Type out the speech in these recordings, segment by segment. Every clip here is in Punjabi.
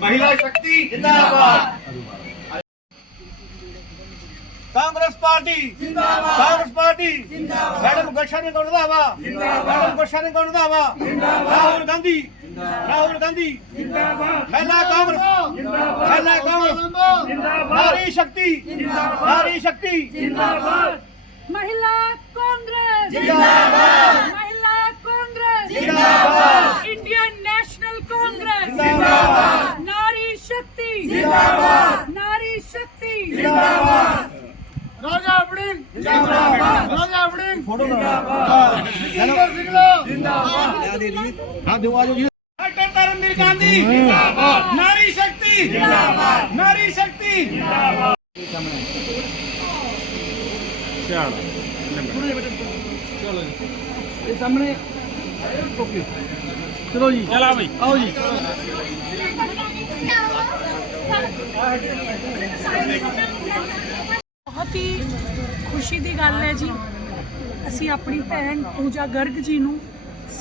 ਮਹਿਲਾ ਸ਼ਕਤੀ ਜਿੰਦਾਬਾਦ ਕਾਂਗਰਸ ਪਾਰਟੀ ਜਿੰਦਾਬਾਦ ਕਾਂਗਰਸ ਪਾਰਟੀ ਜਿੰਦਾਬਾਦ ਮੈਡਮ ਗੁਲਸ਼ਨ ਗੁਰਦਾਵਾ ਜਿੰਦਾਬਾਦ ਮੈਡਮ ਗੁਲਸ਼ਨ ਗੁਰਦਾਵਾ ਜਿੰਦਾਬਾਦ ਰਾਹੁਲ ਗਾਂਧੀ ਰਾਹੁਲ ਗਾਂਧੀ ਜਿੰਦਾਬਾਦ ਮਹਿਲਾ ਕਾਂਗਰਸ ਜਿੰਦਾਬਾਦ ਮਹਿਲਾ ਕਾਂਗਰਸ ਜਿੰਦਾਬਾਦ ਨਾਰੀ ਸ਼ਕਤੀ ਜਿੰਦਾਬਾਦ ਨਾਰੀ ਸ਼ਕਤੀ ਜਿੰਦਾਬਾਦ ਰਾਜਾ ਆਪਣੀ ਜਿੰਦਾਬਾਦ ਰਾਜਾ ਆਪਣੀ ਫੋਟੋ ਜਿੰਦਾਬਾਦ ਜਿੰਦਾਬਾਦ ਜਿੰਦਾਬਾਦ ਹਾਂ ਦਿਓ ਆਜੋ ਜੀ ਡਾਕਟਰ ਤਰਨਵੀਰ ਗਾਂਧੀ ਜਿੰਦਾਬਾਦ ਨਾਰੀ ਸ਼ਕਤੀ ਜਿੰਦਾਬਾਦ ਨਾਰੀ ਸ਼ਕਤੀ ਜਿੰਦਾਬਾਦ ਸਾਹਮਣੇ ਧਿਆਨ ਚਲੋ ਇਹ ਸਾਹਮਣੇ ਓਕੇ ਚਲੋ ਜੀ। ਚਲਾ ਬਈ ਆਓ ਜੀ। ਬਹੁਤ ਹੀ ਖੁਸ਼ੀ ਦੀ ਗੱਲ ਹੈ ਜੀ। ਅਸੀਂ ਆਪਣੀ ਭੈਣ ਪੂਜਾ ਗਰਗ ਜੀ ਨੂੰ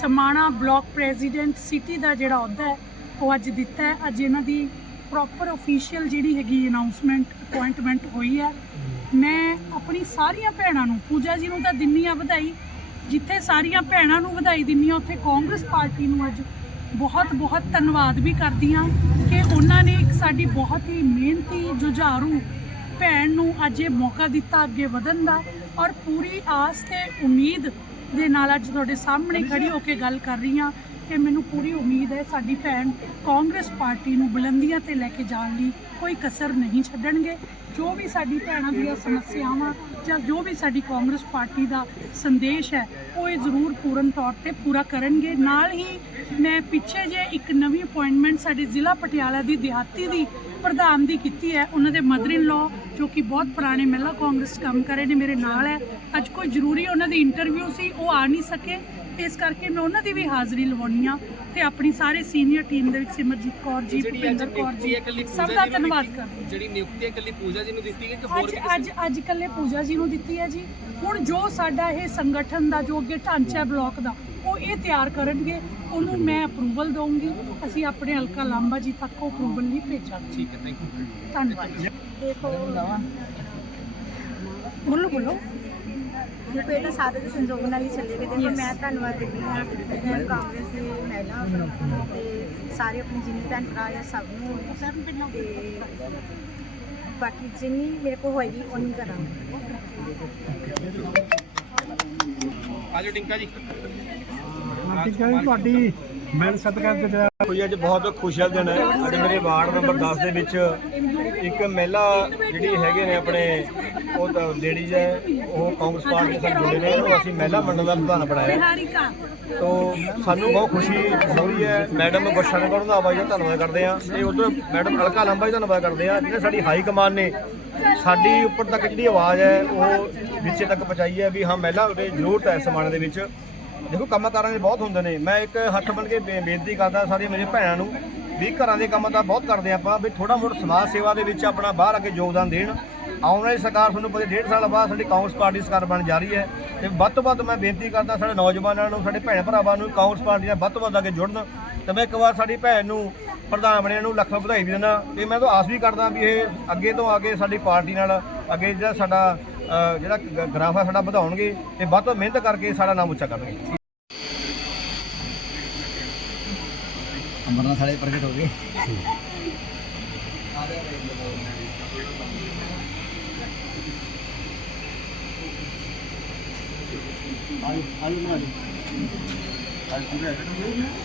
ਸਮਾਣਾ ਬਲਾਕ ਪ੍ਰੈਜ਼ੀਡੈਂਟ ਸਿਟੀ ਦਾ ਜਿਹੜਾ ਅਹੁਦਾ ਹੈ ਉਹ ਅੱਜ ਦਿੱਤਾ ਹੈ। ਅੱਜ ਇਹਨਾਂ ਦੀ ਪ੍ਰੋਪਰ ਅਫੀਸ਼ੀਅਲ ਜਿਹੜੀ ਹੈਗੀ ਅਨਾਉਂਸਮੈਂਟ ਅਪਾਇੰਟਮੈਂਟ ਹੋਈ ਹੈ। ਮੈਂ ਆਪਣੀ ਸਾਰੀਆਂ ਭੈਣਾਂ ਨੂੰ ਪੂਜਾ ਜੀ ਨੂੰ ਤਾਂ ਦਿੰਨੀ ਆ ਵਧਾਈ। ਜਿੱਥੇ ਸਾਰੀਆਂ ਭੈਣਾਂ ਨੂੰ ਵਧਾਈ ਦਿੰਨੀ ਆ ਉੱਥੇ ਕਾਂਗਰਸ ਪਾਰਟੀ ਨੂੰ ਅੱਜ ਬਹੁਤ ਬਹੁਤ ਧੰਨਵਾਦ ਵੀ ਕਰਦੀ ਹਾਂ ਕਿ ਉਹਨਾਂ ਨੇ ਇੱਕ ਸਾਡੀ ਬਹੁਤ ਹੀ ਮਿਹਨਤੀ, ਜੁਝਾਰੂ ਭੈਣ ਨੂੰ ਅੱਜ ਇਹ ਮੌਕਾ ਦਿੱਤਾ ਅੱਗੇ ਵਧਣ ਦਾ ਔਰ ਪੂਰੀ ਆਸ ਤੇ ਉਮੀਦ ਦੇ ਨਾਲ ਅੱਜ ਤੁਹਾਡੇ ਸਾਹਮਣੇ ਖੜੀ ਹੋ ਕੇ ਗੱਲ ਕਰ ਰਹੀ ਹਾਂ ਕਿ ਮੈਨੂੰ ਪੂਰੀ ਉਮੀਦ ਹੈ ਸਾਡੀ ਭੈਣ ਕਾਂਗਰਸ ਪਾਰਟੀ ਨੂੰ ਬੁਲੰਦੀਆਂ ਤੇ ਲੈ ਕੇ ਜਾਣ ਲਈ ਕੋਈ ਕਸਰ ਨਹੀਂ ਛੱਡਣਗੇ। ਜੋ ਵੀ ਸਾਡੀ ਭੈਣਾਂ ਦੀਆਂ ਸਮੱਸਿਆਵਾਂ ਜਾਂ ਜੋ ਵੀ ਸਾਡੀ ਕਾਂਗਰਸ ਪਾਰਟੀ ਦਾ ਸੰਦੇਸ਼ ਹੈ, ਉਹ ਇਹ ਜ਼ਰੂਰ ਪੂਰਨ ਤੌਰ ਤੇ ਪੂਰਾ ਕਰਨਗੇ। ਨਾਲ ਹੀ ਮੈਂ ਪਿੱਛੇ ਜੇ ਇੱਕ ਨਵੀਂ ਅਪਾਇੰਟਮੈਂਟ ਸਾਡੇ ਜ਼ਿਲ੍ਹਾ ਪਟਿਆਲਾ ਦੀ ਦਿਹਾਤੀ ਦੀ ਪ੍ਰਧਾਨ ਦੀ ਕੀਤੀ ਹੈ। ਉਹਨਾਂ ਦੇ ਮਦਰ ਇਨ ਲਾ ਜੋ ਕਿ ਬਹੁਤ ਪੁਰਾਣੇ ਮਹਿਲਾ ਕਾਂਗਰਸ 'ਚ ਕੰਮ ਕਰ ਰਹੇ ਨੇ, ਮੇਰੇ ਨਾਲ ਹੈ। ਅੱਜ ਕੋਈ ਜ਼ਰੂਰੀ ਉਹਨਾਂ ਦੀ ਇੰਟਰਵਿਊ ਸੀ, ਉਹ ਆ ਨਹੀਂ ਸਕੇ। ਇਸ ਕਰਕੇ ਮੈਂ ਉਹਨਾਂ ਦੀ ਵੀ ਹਾਜ਼ਰੀ ਲਵਾਉਣੀ ਆ ਤੇ ਆਪਣੀ ਸਾਰੇ ਸੀਨੀਅਰ ਟੀਮ ਦੇ ਵਿੱਚ ਸਿਮਰਜੀਤ ਕੌਰ ਜੀ ਭੁਪਿੰਦਰ ਕੌਰ ਜੀ ਸਭ ਦਾ ਧੰਨਵਾਦ ਕਰਦੀ ਜਿਹੜੀ ਨਿਯੁਕਤੀ ਹੈ ਇਕੱਲੀ ਪੂਜਾ ਜੀ ਨੂੰ ਦਿੱਤੀ ਹੈ ਕਿ ਹੋਰ ਅੱਜ ਵੀ ਅੱਜ ਅੱਜ ਕੱਲੇ ਪੂਜਾ ਜੀ ਨੂੰ ਦਿੱਤੀ ਹੈ ਜੀ। ਹੁਣ ਜੋ ਸਾਡਾ ਇਹ ਸੰਗਠਨ ਦਾ ਜੋ ਅੱਗੇ ਢਾਂਚਾ ਬਲਾਕ ਦਾ ਉਹ ਇਹ ਤਿਆਰ ਕਰਨਗੇ ਉਹਨੂੰ ਮੈਂ ਅਪਰੂਵਲ ਦਊਂਗੀ। ਅਸੀਂ ਆਪਣੇ ਹਲਕਾ ਲਾਂਬਾ ਜੀ ਤੱਕ ਉਹ ਅਪਰੂਵਲ ਲਈ ਭੇਜਾਂਗੇ। ਠੀਕ ਹੈ ਥੈਂਕ ਯੂ ਧੰਨਵਾਦ। ਦੇਖੋ ਬੋਲੋ ਬੋਲੋ। ਦੇਖੋ ਇਹ ਤਾਂ ਸਾਰੇ ਦੇ ਸੰਜੋਗ ਨਾਲ ਹੀ ਚੱਲੇ ਦੇਖੋ, ਮੈਂ ਧੰਨਵਾਦ ਦਿੰਦੀ ਹਾਂ ਮੈਂ ਕਾਂਗਰਸ ਦੀ ਮਹਿਲਾ ਤੇ ਸਾਰੇ ਆਪਣੇ ਜਿੰਨੇ ਭੈਣ ਭਰਾ ਆ ਸਭ ਨੂੰ। ਤੇ ਬਾਕੀ ਜਿੰਨੀ ਮੇਰੇ ਕੋਲ ਹੋਏਗੀ ਉਨੀ ਕਰਾਂਗੇ। ਆਜੋ ਟਿੰਕਾ ਜੀ। ਠੀਕ ਹੈ ਤੁਹਾਡੀ ਮੈਂ ਸਤਿਕਾਰ ਤੇ ਕੋਈ ਅੱਜ ਬਹੁਤ ਖੁਸ਼ੀ ਦਾ ਦਿਨ। ਹੈ ਅੱਜ ਮੇਰੇ ਵਾਰਡ ਨੰਬਰ 10 ਦੇ ਵਿੱਚ ਇੱਕ ਮਹਿਲਾ ਜਿਹੜੀ ਹੈਗੇ ਨੇ ਆਪਣੇ, ਉਹ ਲੇਡੀਜ਼ ਹੈ, ਉਹ ਕਾਂਗਰਸ ਪਾਰਟੀ ਦੇ ਨਾਲ ਨੇ, ਉਹਨੂੰ ਅਸੀਂ ਮਹਿਲਾ ਮੰਡਲ ਦਾ ਪ੍ਰਧਾਨ ਬਣਾਇਆ। ਨਿਹਾਰਿਕਾ ਤੋ ਸਾਨੂੰ ਬਹੁਤ ਖੁਸ਼ੀ ਹੋ ਰਹੀ ਹੈ। ਮੈਡਮ ਗੁਰਸ਼ਨ ਕੌਰ ਦਾ ਆਵਾਜ਼ ਦਾ ਧੰਨਵਾਦ ਕਰਦੇ ਹਾਂ। ਤੇ ਉਧਰ ਮੈਡਮ ਅਲਕਾ ਲੰਬਾ ਜੀ ਦਾ ਧੰਨਵਾਦ ਕਰਦੇ ਹਾਂ। ਜਿਹੜੇ ਸਾਡੀ ਹਾਈ ਕਮਾਨ ਨੇ, ਸਾਡੀ ਉੱਪਰ ਤੱਕ ਜਿਹੜੀ ਆਵਾਜ਼ ਹੈ, ਉਹ ਵਿੱਚੇ ਤੱਕ ਪਹੁੰਚਾਈ ਹੈ ਵੀ ਹਾਂ, ਮਹਿਲਾ ਦੇ ਜ਼ਰੂਰਤ ਹੈ ਸਮਾਨ ਦੇ ਵਿੱਚ। ਦੇਖੋ ਕੰਮਕਾਰਾਂ ਦੇ ਬਹੁਤ ਹੁੰਦੇ ਨੇ। ਮੈਂ ਇੱਕ ਹੱਥ ਬਣ ਕੇ ਬੇ- ਬੇਨਤੀ ਕਰਦਾ ਸਾਰੀਆਂ ਮੇਰੇ ਭੈਣਾਂ ਨੂੰ ਵੀ ਘਰਾਂ ਦੇ ਕੰਮ ਤਾਂ ਬਹੁਤ ਕਰਦੇ ਆਪਾਂ, ਵੀ ਥੋੜਾ ਮੋੜਾ ਸਮਾਜ ਸੇਵਾ ਦੇ ਵਿੱਚ ਆਪਣਾ ਬਾਹਰ ਅੱਗੇ ਯੋਗਦਾਨ ਦੇਣ। ਆਉਣ ਵਾਲੀ ਸਰਕਾਰ ਤੁਹਾਨੂੰ ਪਤਾ ਡੇਢ ਸਾਲ ਬਾਅਦ ਸਾਡੀ ਕਾਂਗਰਸ ਪਾਰਟੀ ਸਰਕਾਰ ਬਣ ਜਾ ਰਹੀ ਹੈ ਤੇ ਵੱਧ ਤੋਂ ਵੱਧ ਮੈਂ ਬੇਨਤੀ ਕਰਦਾ ਸਾਡੇ ਨੌਜਵਾਨਾਂ ਨੂੰ, ਸਾਡੇ ਭੈਣ ਭਰਾਵਾਂ ਨੂੰ ਕਾਂਗਰਸ ਪਾਰਟੀ ਨਾਲ ਵੱਧ ਤੋਂ ਵੱਧ ਅੱਗੇ ਜੁੜਨ। ਤੇ ਮੈਂ ਇੱਕ ਵਾਰ ਸਾਡੀ ਭੈਣ ਨੂੰ ਪ੍ਰਧਾਨ ਬਣਿਆ ਨੂੰ ਲੱਖ ਵਧਾਈ ਵੀ ਦਿੰਦਾ। ਤੇ ਮੈਂ ਤਾਂ ਆਸ ਵੀ ਕਰਦਾ ਵੀ ਇਹ ਅੱਗੇ ਤੋਂ ਅੱਗੇ ਸਾਡੀ ਪਾਰਟੀ ਨਾਲ ਅੱਗੇ ਜਿਹੜਾ ਸਾਡਾ ਜਿਹੜਾ ਗ੍ਰਾਫ ਹੈ ਸਾਡਾ ਵਧਾਉਣਗੇ ਤੇ ਵੱਧ ਤੋਂ ਮਿਹਨਤ ਕਰਕੇ ਸਾਡਾ ਨਾਮ ਉੱਚਾ ਕਰਨਗੇ। ਅਮਰਨਾਥ ਵਾਲੇ ਪ੍ਰਗਟ ਹੋ ਗਏ।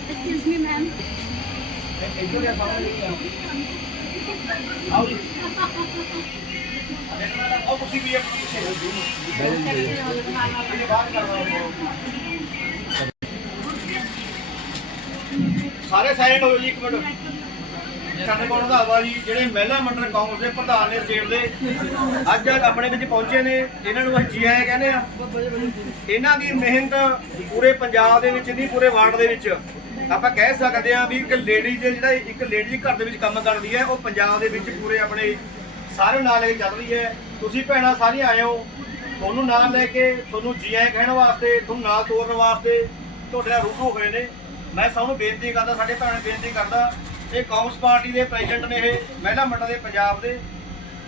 ਐਕਸਕਿਊਜ਼ ਮੀ ਮੈਮ ਉਹ ਤੁਸੀਂ ਵੀ ਆਪਣੇ ਪਿੱਛੇ ਹੋ ਜਾਓ ਇਹ ਬਾਹਰ ਕਰਵਾ ਸਾਰੇ ਸਾਈਡ ਹੋ ਜੀ ਇੱਕ ਮਿੰਟ। ਸਾਡੇ ਕੋਲ ਰੰਧਾਵਾ ਜੀ, ਜਿਹੜੇ ਮਹਿਲਾ ਮੰਡਲ ਕਾਂਗਰਸ ਦੇ ਪ੍ਰਧਾਨ ਨੇ ਸਟੇਟ ਦੇ, ਅੱਜ ਆਪਣੇ ਵਿੱਚ ਪਹੁੰਚੇ ਨੇ। ਇਹਨਾਂ ਨੂੰ ਅਸੀਂ ਜੀ ਕਹਿੰਦੇ ਆ। ਇਹਨਾਂ ਦੀ ਮਿਹਨਤ ਪੂਰੇ ਪੰਜਾਬ ਦੇ ਵਿੱਚ ਨਹੀਂ, ਪੂਰੇ ਵਾਰਡ ਦੇ ਵਿੱਚ। ਆਪਾਂ ਕਹਿ ਸਕਦੇ ਆ ਵੀ ਇੱਕ ਲੇਡੀ ਜਿਹੜਾ ਇੱਕ ਲੇਡੀ ਘਰ ਦੇ ਵਿੱਚ ਕੰਮ ਕਰਦੀ ਹੈ, ਉਹ ਪੰਜਾਬ ਦੇ ਵਿੱਚ ਪੂਰੇ ਆਪਣੇ ਸਾਰੇ ਨਾਲ ਲੈ ਕੇ ਚੱਲ ਰਹੀ ਹੈ। ਤੁਸੀਂ ਭੈਣਾਂ ਸਾਰੀਆਂ ਆਏ ਹੋ। ਤੁਹਾਨੂੰ ਨਾਲ ਲੈ ਕੇ ਤੁਹਾਨੂੰ ਜੀ ਆਇਆਂ ਕਹਿਣ ਵਾਸਤੇ, ਤੁਹਾਨੂੰ ਨਾਲ ਤੋਰਨ ਵਾਸਤੇ ਤੁਹਾਡੇ ਨਾਲ ਰੂਬਰੂ ਹੋਏ ਨੇ। ਮੈਂ ਸਭ ਨੂੰ ਬੇਨਤੀ ਕਰਦਾ, ਸਾਡੇ ਭੈਣਾਂ ਨੂੰ ਬੇਨਤੀ ਕਰਦਾ, ਇਹ ਕਾਂਗਰਸ ਪਾਰਟੀ ਦੇ ਪ੍ਰੈਜ਼ੀਡੈਂਟ ਨੇ ਇਹ ਮਹਿਲਾ ਮੰਡਲ ਦੇ ਪੰਜਾਬ ਦੇ।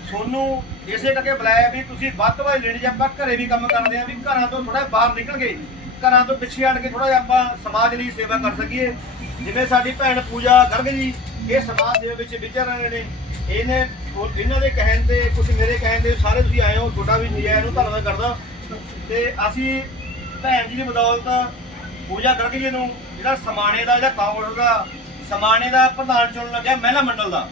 ਤੁਹਾਨੂੰ ਇਸੇ ਕਰਕੇ ਬੁਲਾਇਆ ਵੀ ਤੁਸੀਂ ਵੱਧ ਤੋਂ ਵੱਧ ਲੇਡੀਜ਼ ਆਪਾਂ ਘਰੇ ਵੀ ਕੰਮ ਕਰਦੇ ਆ ਵੀ ਘਰਾਂ ਤੋਂ ਥੋੜਾ ਬਾਹਰ ਨਿਕਲ ਕੇ, ਘਰਾਂ ਤੋਂ ਪਿੱਛੇ ਹਟ ਕੇ ਥੋੜਾ ਜਿਹਾ ਆਪਾਂ ਸਮਾਜ ਲਈ ਸੇਵਾ ਕਰ ਸਕੀਏ। ਜਿਵੇਂ ਸਾਡੀ ਭੈਣ ਪੂਜਾ ਗਰਗ ਜੀ, ਇਹ ਸਮਾਜ ਦੇ ਵਿੱਚ ਵਿਚਰ ਰਹੇ ਨੇ। ਇਹਨੇ ਉਹ- ਇਹਨਾਂ ਦੇ ਕਹਿਣ ਤੇ ਕੁਝ ਮੇਰੇ ਕਹਿਣ ਤੇ ਸਾਰੇ ਤੁਸੀਂ ਆਏ ਹੋ ਤੁਹਾਡਾ ਵੀ ਨਿਆਂ ਨੂੰ ਧੰਨਵਾਦ ਕਰਦਾ। ਤੇ ਅਸੀਂ ਭੈਣ ਜੀ ਦੀ ਬਦੌਲਤ ਪੂਜਾ ਗਰਗ ਜੀ ਨੂੰ ਜਿਹੜਾ ਸਮਾਣੇ ਦਾ ਜਿਹੜਾ ਕਾਂਗਰਸ ਦਾ ਸਮਾਣੇ ਦਾ ਪ੍ਰਧਾਨ ਚੁਣਨ ਲੱਗਿਆ ਮਹਿਲਾ ਮੰਡਲ ਦਾ।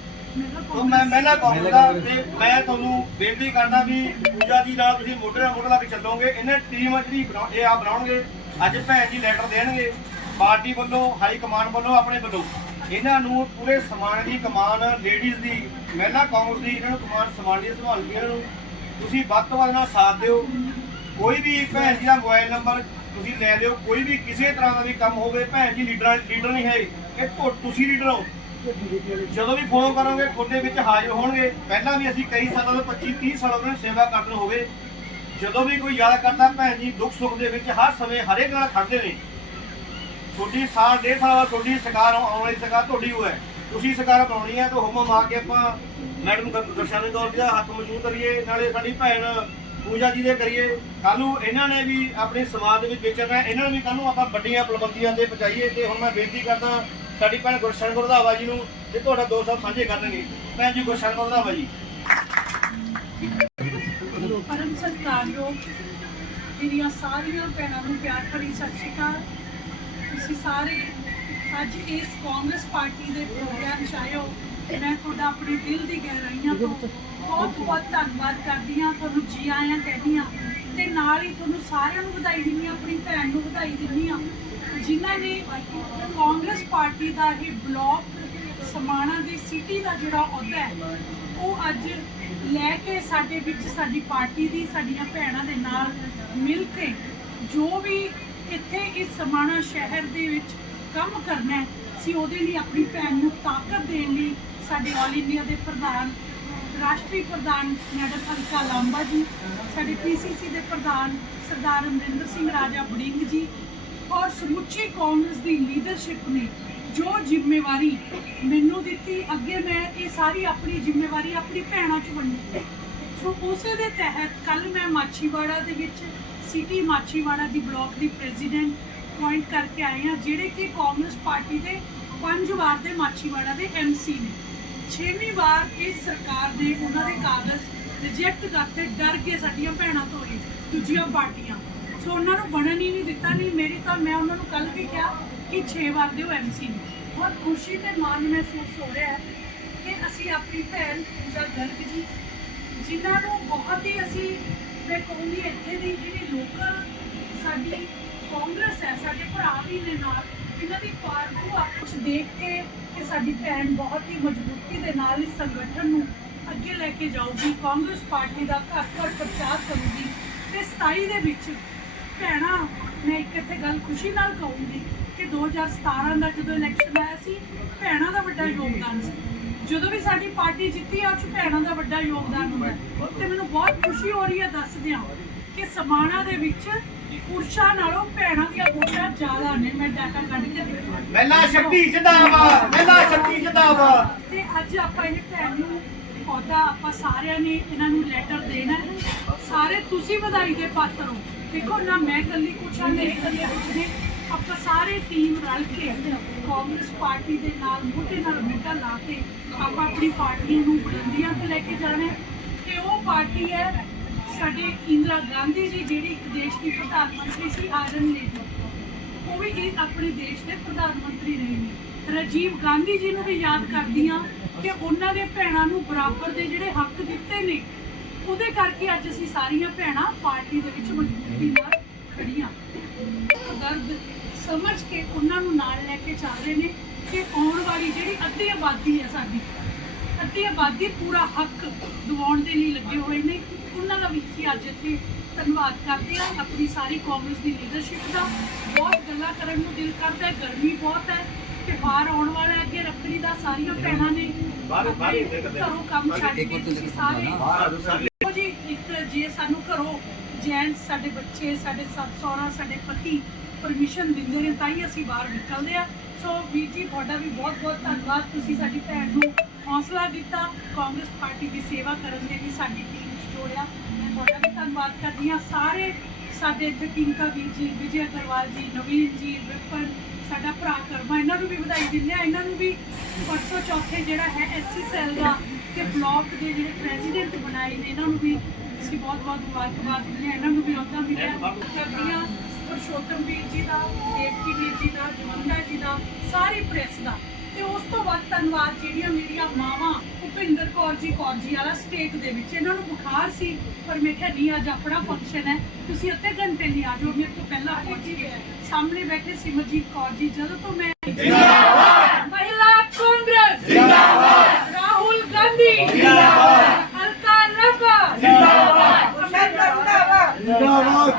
ਤੋਂ ਮੈਂ ਮਹਿਲਾ ਕਾਂਗਰਸ ਦਾ ਤੇ ਮੈਂ ਤੁਹਾਨੂੰ ਬੇਨਤੀ ਕਰਦਾ ਵੀ ਪੂਜਾ ਜੀ ਨਾਲ ਤੁਸੀਂ ਮੋਢੇ ਨਾਲ ਮੋਢਾ ਲਾ ਕੇ ਚੱਲੋਗੇ। ਇਹਨਾਂ ਟੀਮ ਜਿਹੜੀ ਇਹ ਆ ਬਣਾਉਣਗੇ। ਅੱਜ ਭੈਣ ਜੀ ਲੈਟਰ ਦੇਣਗੇ। ਪਾਰਟੀ ਵੱਲੋਂ ਹਾਈ ਕਮਾਂਡ ਵੱਲੋਂ ਆਪਣੇ ਵੱਲੋਂ। ਇਹਨਾਂ ਨੂੰ ਪੂਰੇ ਸਮਾਨ ਦੀ ਕਮਾਨ ਲੇਡੀਜ਼ ਦੀ, ਮਹਿਲਾ ਕਾਂਗਰਸ ਦੀ ਇਹਨਾਂ ਨੂੰ ਕਮਾਨ ਸਮਾਨ ਦੀ ਸੰਭਾਲ ਕੇ ਇਹਨਾਂ ਨੂੰ ਤੁਸੀਂ ਵੱਧ ਤੋਂ ਵੱਧ ਨਾਲ ਸਾਥ ਦਿਓ। ਕੋਈ ਵੀ ਭੈਣ ਜੀ ਦਾ ਮੋਬਾਈਲ ਨੰਬਰ ਤੁਸੀਂ ਲੈ ਲਿਓ, ਕੋਈ ਵੀ ਕਿਸੇ ਤਰ੍ਹਾਂ ਦਾ ਵੀ ਕੰਮ ਹੋਵੇ, ਭੈਣ ਜੀ ਲੀਡਰ ਲੀਡਰ ਨਹੀਂ ਹੈ ਇਹ। ਤੁਸੀਂ ਲੀਡਰ ਹੋ। ਜਦੋਂ ਵੀ ਫੋਨ ਕਰੋਗੇ, ਤੁਹਾਡੇ ਵਿੱਚ ਹਾਜ਼ਰ ਹੋਣਗੇ। ਪਹਿਲਾਂ ਵੀ ਅਸੀਂ ਕਈ ਸਾਲਾਂ ਤੋਂ 25 30 ਸਾਲ ਉਹਨਾਂ ਨੇ ਸੇਵਾ ਕਰਦੇ ਹੋਵੇ ਜਦੋਂ ਵੀ ਕੋਈ ਯਾਦ ਕਰਦਾ, ਭੈਣ ਜੀ ਦੁੱਖ ਸੁੱਖ ਦੇ ਵਿੱਚ ਹਰ ਸਮੇਂ ਹਰੇਕ ਨਾਲ ਖੜਦੇ ਨੇ। ਤੁਹਾਡੀ ਸਾਲ, ਡੇਢ ਸਾਲ ਬਾਅਦ ਤੁਹਾਡੀ ਸਰਕਾਰ ਆਉਣ ਵਾਲੀ ਸਰਕਾਰ ਤੁਹਾਡੀ ਉਹ ਤੁਸੀਂ ਸਰਕਾਰ ਬਣਾਉਣੀ ਹੈ ਤਾਂ ਹੁਕਮ ਆ ਕੇ ਆਪਾਂ ਮੈਡਮ ਦਰਸ਼ਨ ਕੌਰ ਜੀ ਦਾ ਹੱਥ ਮਜ਼ਬੂਤ ਕਰੀਏ, ਨਾਲੇ ਸਾਡੀ ਭੈਣ ਪੂਜਾ ਜੀ ਦੇ ਕਰੀਏ। ਕੱਲ ਨੂੰ ਇਹਨਾਂ ਨੇ ਵੀ ਆਪਣੇ ਸਮਾਜ ਦੇ ਵਿੱਚ ਵਿਚਰਨਾ ਇਹਨਾਂ ਨੂੰ ਵੀ ਕੱਲ ਨੂੰ ਆਪਾਂ ਵੱਡੀਆਂ ਬਲਬੰਦੀਆਂ ਤੇ ਪਹੁੰਚਾਈਏ। ਤੇ ਹੁਣ ਮੈਂ ਬੇਨਤੀ ਕਰਦਾ, ਸਾਡੀ ਭੈਣ ਗੁਰਸ਼ਨ ਗੁਰਦਾਵਾ ਜੀ ਨੂੰ ਤੇ ਤੁਹਾਡਾ ਦੋ ਸੌ ਸਾਂਝੇ ਕਰਨਗੇ। ਭੈਣ ਜੀ ਗੁਰਸ਼ਨ ਗੁਰਦਾਵਾ ਜੀ। ਪਰਮ ਸਤਿਕਾਰਯੋਗ ਮੇਰੀਆਂ ਸਾਰੀਆਂ ਭੈਣਾਂ ਨੂੰ ਪਿਆਰ ਭਰੀ ਸਤਿ ਸ਼੍ਰੀ ਅਕਾਲ। ਤੁਸੀਂ ਸਾਰੇ ਅੱਜ ਇਸ ਕਾਂਗਰਸ ਪਾਰਟੀ ਦੇ ਪ੍ਰੋਗਰਾਮ 'ਚ ਆਏ ਹੋ। ਮੈਂ ਤੁਹਾਡਾ ਆਪਣੇ ਦਿਲ ਦੀ ਗਹਿਰਾਈਆਂ ਤੋਂ ਬਹੁਤ ਬਹੁਤ ਧੰਨਵਾਦ ਕਰਦੀ ਹਾਂ। ਤੁਹਾਨੂੰ ਜੀ ਆਇਆਂ ਕਹਿੰਦੀ ਹਾਂ ਤੇ ਨਾਲ ਹੀ ਤੁਹਾਨੂੰ ਸਾਰਿਆਂ ਨੂੰ ਵਧਾਈ ਦਿੰਦੀ ਹਾਂ, ਆਪਣੀ ਭੈਣ ਨੂੰ ਵਧਾਈ ਦਿੰਦੀ ਹਾਂ। ਜਿਨ੍ਹਾਂ ਨੇ ਕਾਂਗਰਸ ਪਾਰਟੀ ਦਾ ਇਹ ਬਲਾਕ ਸਮਾਣਾ ਦੀ ਸਿਟੀ ਦਾ ਜਿਹੜਾ ਅਹੁਦਾ ਹੈ, ਉਹ ਅੱਜ ਲੈ ਕੇ ਸਾਡੇ ਵਿੱਚ ਸਾਡੀ ਪਾਰਟੀ ਦੀ, ਸਾਡੀਆਂ ਭੈਣਾਂ ਦੇ ਨਾਲ ਮਿਲ ਕੇ ਜੋ ਵੀ ਇੱਥੇ ਇਸ ਸਮਾਣਾ ਸ਼ਹਿਰ ਦੇ ਵਿੱਚ ਕੰਮ ਕਰਨਾ ਸੀ ਉਹਦੇ ਲਈ ਆਪਣੀ ਭੈਣ ਨੂੰ ਤਾਕਤ ਦੇਣ ਲਈ ਸਾਡੇ ਆਲ ਇੰਡੀਆ ਦੇ ਪ੍ਰਧਾਨ, ਰਾਸ਼ਟਰੀ ਪ੍ਰਧਾਨ ਮੈਡਮ ਅਲਕਾ ਲਾਂਬਾ ਜੀ, ਸਾਡੇ ਪੀਸੀਸੀ ਦੇ ਪ੍ਰਧਾਨ ਸਰਦਾਰ ਅਮਰਿੰਦਰ ਸਿੰਘ ਰਾਜਾ ਬੜਿੰਗ ਜੀ ਔਰ ਸਮੁੱਚੀ ਕਾਂਗਰਸ ਦੀ ਲੀਡਰਸ਼ਿਪ ਨੇ ਜੋ ਜ਼ਿੰਮੇਵਾਰੀ ਮੈਨੂੰ ਦਿੱਤੀ, ਅੱਗੇ ਮੈਂ ਇਹ ਸਾਰੀ ਆਪਣੀ ਜ਼ਿੰਮੇਵਾਰੀ ਆਪਣੀ ਭੈਣਾਂ 'ਚ ਵੰਡੀ। ਸੋ ਉਸੇ ਦੇ ਤਹਿਤ ਕੱਲ ਮੈਂ ਮਾਛੀਵਾੜਾ ਦੇ ਵਿੱਚ ਸਿਟੀ ਮਾਛੀਵਾੜਾ ਦੀ ਬਲਾਕ ਦੀ ਪ੍ਰੈਜ਼ੀਡੈਂਟ ਪੁਆਇੰਟ ਕਰਕੇ ਆਏ ਹਾਂ, ਜਿਹੜੇ ਕਿ ਕਾਂਗਰਸ ਪਾਰਟੀ ਦੇ ਪੰਜ ਵਾਰ ਦੇ ਮਾਛੀਵਾੜਾ ਦੇ ਐਮਸੀ ਨੇ। ਛੇਵੀਂ ਵਾਰ ਇਸ ਸਰਕਾਰ ਨੇ ਉਹਨਾਂ ਦੇ ਕਾਗਜ਼ ਰਿਜੈਕਟ ਕਰਤੇ, ਡਰ ਕੇ ਸਾਡੀਆਂ ਭੈਣਾਂ ਤੋਂ ਇਹ ਦੂਜੀਆਂ ਪਾਰਟੀਆਂ। ਸੋ ਉਹਨਾਂ ਨੂੰ ਬਣਨ ਹੀ ਨਹੀਂ ਦਿੱਤਾ, ਨਹੀਂ ਮੇਰੀ ਤਾਂ, ਮੈਂ ਉਹਨਾਂ ਨੂੰ ਕੱਲ ਵੀ ਕਿਹਾ ਕਿ 6 ਵਾਰ ਦੇ ਉਹ ਐਮਸੀ ਨੇ। ਬਹੁਤ ਖੁਸ਼ੀ ਤੇ ਮਾਣ ਮਹਿਸੂਸ ਹੋ ਰਿਹਾ ਹੈ ਕਿ ਅਸੀਂ ਆਪਣੀ ਭੈਣ ਪੂਜਾ ਗਰਗ ਜੀ, ਜਿਨ੍ਹਾਂ ਨੂੰ ਬਹੁਤ ਹੀ ਅਸੀਂ ਮੈਂ ਕਹੂੰਗੀ ਇੱਥੇ ਦੀ ਜਿਹੜੀ ਲੋਕਲ ਸਾਡੀ ਕਾਂਗਰਸ ਹੈ, ਸਾਡੇ ਭਰਾ ਵੀ ਨੇ ਨਾਲ, ਇਹਨਾਂ ਦੀ ਪਾਰਟੀ ਆਪਸ ਦੇਖ ਕੇ ਕਿ ਸਾਡੀ ਭੈਣ ਬਹੁਤ ਹੀ ਮਜ਼ਬੂਤੀ ਦੇ ਨਾਲ ਇਸ ਸੰਗਠਨ ਨੂੰ ਅੱਗੇ ਲੈ ਕੇ ਜਾਊਗੀ, ਕਾਂਗਰਸ ਪਾਰਟੀ ਦਾ ਘਰ ਘਰ ਪ੍ਰਚਾਰ ਕਰੂਗੀ ਤੇ 27 ਦੇ ਵਿੱਚ ਭੈਣਾਂ, ਮੈਂ ਇੱਕ ਇੱਥੇ ਗੱਲ ਖੁਸ਼ੀ ਨਾਲ ਕਹੂੰਗੀ ਕਿ 2017 ਦਾ ਜਦੋਂ ਇਲੈਕਸ਼ਨ ਆਇਆ ਸੀ, ਭੈਣਾਂ ਦਾ ਵੱਡਾ ਯੋਗਦਾਨ ਸੀ। ਜਦੋਂ ਵੀ ਸਾਡੀ ਪਾਰਟੀ ਜਿੱਤੀ ਆ ਉਹ 'ਚ ਭੈਣਾਂ ਦਾ ਵੱਡਾ ਯੋਗਦਾਨ ਹੁੰਦਾ। ਹੈ। ਤੇ ਮੈਨੂੰ ਬਹੁਤ ਖੁਸ਼ੀ ਹੋ ਰਹੀ ਹੈ ਦੱਸਦਿਆਂ ਕਿ ਸਮਾਣਾ ਦੇ ਵਿੱਚ ਪੁਰਸ਼ਾਂ ਨਾਲੋਂ ਭੈਣਾਂ ਦੀਆਂ ਵੋਟਾਂ ਜ਼ਿਆਦਾ ਨੇ। ਮੈਂ ਡਾਟਾ ਕੱਢ ਕੇ ਦੇਖਿਆ ਮਹਿਲਾ ਸ਼ਕਤੀ ਜਿੰਦਾਬਾਦ ਮਹਿਲਾ ਸ਼ਕਤੀ ਜਿੰਦਾਬਾਦ। ਤੇ ਅੱਜ ਆਪਾਂ ਇਹ ਭੈਣ ਨੂੰ ਪੌਦਾ ਆਪਾਂ ਸਾਰਿਆਂ ਨੇ ਇਹਨਾਂ ਨੂੰ ਲੈਟਰ ਦੇਣਾ ਹੈ। ਸਾਰੇ ਤੁਸੀਂ ਵਧਾਈ ਦੇ ਪਾਤਰ ਹੋ। ਦੇਖੋ ਨਾ ਮੈਂ ਇਕੱਲੀ ਕੁਛ ਆ ਮੇਰੇ ਇਕੱਲੇ ਕੁਛ ਨੇ। ਆਪਾਂ ਸਾਰੇ ਟੀਮ ਰਲ ਕੇ ਕਾਂਗਰਸ ਪਾਰਟੀ ਦੇ ਨਾਲ ਮੋਢੇ ਨਾਲ ਮੋਢਾ ਲਾ ਕੇ ਆਪਾਂ ਆਪਣੀ ਪਾਰਟੀ ਨੂੰ ਬੁਲੰਦੀਆਂ ਤੇ ਲੈ ਕੇ ਜਾਣਾ ਤੇ ਉਹ ਪਾਰਟੀ ਹੈ ਸਾਡੇ ਇੰਦਰਾ ਗਾਂਧੀ ਜੀ, ਜਿਹੜੀ ਇੱਕ ਦੇਸ਼ ਦੀ ਪ੍ਰਧਾਨ ਮੰਤਰੀ ਸੀ ਆਇਰਨ ਲੇਡੀ ਉਹ ਵੀ ਇਹ ਆਪਣੇ ਦੇਸ਼ ਦੇ ਪ੍ਰਧਾਨ ਮੰਤਰੀ ਰਹੇ ਨੇ। ਰਾਜੀਵ ਗਾਂਧੀ ਜੀ ਨੂੰ ਵੀ ਯਾਦ ਕਰਦੀ ਹਾਂ ਕਿ ਉਹਨਾਂ ਦੇ ਭੈਣਾਂ ਨੂੰ ਬਰਾਬਰ ਦੇ ਜਿਹੜੇ ਹੱਕ ਦਿੱਤੇ ਨੇ, ਉਹਦੇ ਕਰਕੇ ਅੱਜ ਅਸੀਂ ਸਾਰੀਆਂ ਭੈਣਾਂ ਪਾਰਟੀ ਦੇ ਵਿੱਚ ਮਜ਼ਬੂਤੀ ਨਾਲ ਖੜੀਆਂ ਦਰਦ ਸਮਝ ਕੇ ਉਹਨਾਂ ਨੂੰ ਨਾਲ ਲੈ ਕੇ ਚੱਲ ਰਹੇ ਨੇ ਕਿ ਆਉਣ ਵਾਲੀ ਜਿਹੜੀ ਅੱਧੀ ਆਬਾਦੀ ਹੈ ਸਾਡੀ ਅੱਧੀ ਆਬਾਦੀ ਪੂਰਾ ਹੱਕ ਦਿਵਾਉਣ ਦੇ ਲਈ ਲੱਗੇ ਹੋਏ ਨੇ। ਉਹਨਾਂ ਦਾ ਵੀ ਅਸੀਂ ਅੱਜ ਇੱਥੇ ਧੰਨਵਾਦ ਕਰਦੇ ਹਾਂ। ਆਪਣੀ ਸਾਰੀ ਕਾਂਗਰਸ ਦੀ ਲੀਡਰਸ਼ਿਪ ਦਾ ਬਹੁਤ ਗੱਲਾਂ ਕਰਨ ਨੂੰ ਦਿਲ ਕਰਦਾ ਹੈ ਗਰਮੀ ਬਹੁਤ ਹੈ ਤਿਉਹਾਰ ਆਉਣ ਵਾਲਾ ਹੈ ਅੱਗੇ ਰੱਖੜੀ ਦਾ ਸਾਰੀਆਂ ਭੈਣਾਂ ਨੇ ਘਰੋਂ ਕੰਮ ਛੱਡ ਕੇ ਤੁਸੀਂ ਸਾਰੇ ਦੇਖੋ ਜੀ ਇੱਕ ਜੇ ਸਾਨੂੰ ਘਰੋਂ ਜੈਂਟਸ ਸਾਡੇ ਬੱਚੇ ਸਾਡੇ ਸੱਸ ਸਹੁਰਾ ਸਾਡੇ ਪਤੀ ਪਰਮਿਸ਼ਨ ਦਿੰਦੇ ਨੇ, ਤਾਂ ਹੀ ਅਸੀਂ ਬਾਹਰ ਨਿਕਲਦੇ ਆ ਸੋ ਵੀਰ ਜੀ, ਤੁਹਾਡਾ ਵੀ ਬਹੁਤ ਬਹੁਤ ਧੰਨਵਾਦ। ਤੁਸੀਂ ਸਾਡੀ ਭੈਣ ਨੂੰ ਹੌਸਲਾ ਦਿੱਤਾ। ਕਾਂਗਰਸ ਪਾਰਟੀ ਦੀ ਸੇਵਾ ਕਰਨ ਦੇ ਲਈ ਸਾਡੀ ਟੀਮ ਚ ਜੋੜਿਆ। ਮੈਂ ਤੁਹਾਡਾ ਵੀ ਧੰਨਵਾਦ ਕਰਦੀ ਹਾਂ। ਸਾਰੇ ਸਾਡੇ ਇੱਥੇ ਟਿੰਕਾ ਵੀਰ ਜੀ, ਵਿਜੇ ਅਗਰਵਾਲ ਜੀ, ਨਵੀਨ ਜੀ, ਵਿਪਨ, ਸਾਡਾ ਭਰਾ ਕਰਮਾ, ਇਹਨਾਂ ਨੂੰ ਵੀ ਵਧਾਈ ਦਿੰਦੇ ਆ ਇਹਨਾਂ ਨੂੰ ਵੀ ਪਰਸੋਂ ਚੌਥੇ ਜਿਹੜਾ ਹੈ ਐਸਸੀ ਸੈੱਲ ਦਾ ਤੇ ਬਲਾਕ ਦੇ ਜਿਹੜੇ ਪ੍ਰੈਜ਼ੀਡੈਂਟ ਬਣਾਏ ਨੇ, ਇਹਨਾਂ ਨੂੰ ਵੀ ਅਸੀਂ ਬਹੁਤ ਬਹੁਤ ਮੁਬਾਰਕਬਾਦ ਦਿੰਦੇ ਹਾਂ। ਇਹਨਾਂ ਨੂੰ ਵੀ ਅਹੁਦਾ ਮਿਲਿਆ। ਕਰਦੀ ਹਾਂ ਪੁਰਸ਼ੋਤਮ ਵੀਰ ਜੀ ਦਾ ਦੇਵਕੀ ਵੀਰ ਜੀ ਦਾ ਜਵੰਦਾ ਜੀ ਦਾ ਸਾਰੀ ਪ੍ਰੈਸ ਦਾ। ਤੇ ਉਸ ਤੋਂ ਬਾਅਦ ਧੰਨਵਾਦ ਜਿਹੜੀਆਂ ਮੇਰੀਆਂ ਮਾਵਾਂ ਭੁਪਿੰਦਰ ਕੌਰ ਜੀ ਕੌਰ ਜੀ ਵਾਲਾ ਸਟੇਟ ਦੇ ਵਿੱਚ। ਇਹਨਾਂ ਨੂੰ ਬੁਖਾਰ ਸੀ ਪਰ ਮੈਂ ਕਿਹਾ ਨਹੀਂ ਅੱਜ ਆਪਣਾ ਫੰਕਸ਼ਨ ਹੈ। ਤੁਸੀਂ ਅੱਧੇ ਘੰਟੇ ਲਈ ਆ ਜਾਓ ਮੇਰੇ ਤੋਂ ਪਹਿਲਾਂ ਪਹੁੰਚ ਗਏ ਸਾਹਮਣੇ ਬੈਠੇ ਸਿਮਰਜੀਤ ਕੌਰ ਜੀ। ਜਦੋਂ ਤੋਂ ਮੈਂ ਜਿੰਦਾਬਾਦ! ਮਹਿਲਾ ਕਾਂਗਰਸ ਜਿੰਦਾਬਾਦ! ਰਾਹੁਲ ਗਾਂਧੀ ਜਿੰਦਾਬਾਦ! জিন্দাবাদ।